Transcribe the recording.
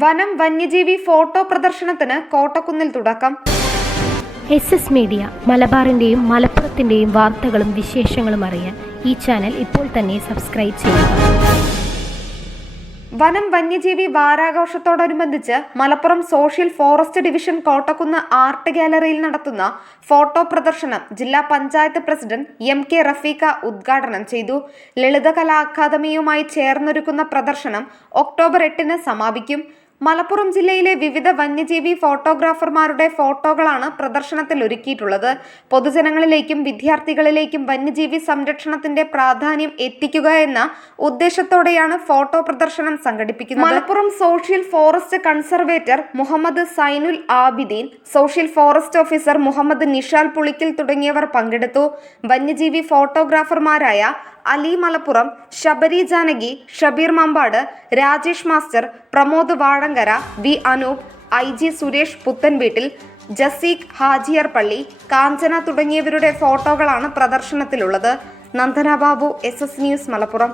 വനം വന്യജീവി ഫോട്ടോ പ്രദർശനത്തിന് കോട്ടക്കുന്നിൽ തുടക്കം. SS മീഡിയ മലബാറിന്റെയും മലപ്പുറത്തിന്റെയും വാർത്തകളും വിശേഷങ്ങളും അറിയാൻ ഈ ചാനൽ ഇപ്പോൾ തന്നെ സബ്സ്ക്രൈബ് ചെയ്യുക. വനം വന്യജീവി വാരാഘോഷത്തോടനുബന്ധിച്ച് Malappuram social forest division Kottakkunnu art ഗാലറിയിൽ നടത്തുന്ന ഫോട്ടോ പ്രദർശനം ജില്ലാ പഞ്ചായത്ത് പ്രസിഡന്റ് MK റഫീഖ ഉദ്ഘാടനം ചെയ്തു. ലളിതകലാ അക്കാദമിയുമായി ചേർന്നൊരുക്കുന്ന പ്രദർശനം ഒക്ടോബർ 8-ന് സമാപിക്കും. മലപ്പുറം ജില്ലയിലെ വിവിധ വന്യജീവി ഫോട്ടോഗ്രാഫർമാരുടെ ഫോട്ടോകളാണ് പ്രദർശനത്തിൽ ഒരുക്കിയിട്ടുള്ളത്. പൊതുജനങ്ങളിലേക്കും വിദ്യാർത്ഥികളിലേക്കും വന്യജീവി സംരക്ഷണത്തിന്റെ പ്രാധാന്യം എത്തിക്കുക എന്ന ഉദ്ദേശത്തോടെയാണ് ഫോട്ടോ പ്രദർശനം സംഘടിപ്പിക്കുന്നത്. Malappuram social forest conservator Muhammad Zainul Abideen, social forest officer Muhammad Nishal Pulikkal തുടങ്ങിയവർ പങ്കെടുത്തു. വന്യജീവി ഫോട്ടോഗ്രാഫർമാരായ Ali Malappuram, Sabari Janaki, Shabeer Mambad, Rajesh master, Pramod Vazhankara, V Anoop, IG Suresh Puthenveettil, Jaseeq Hajiyar Palli, Kanchana തുടങ്ങിയവരുടെ ഫോട്ടോകളാണ് പ്രദർശനത്തിലുള്ളത്. Nandana Babu, SS news, Malappuram.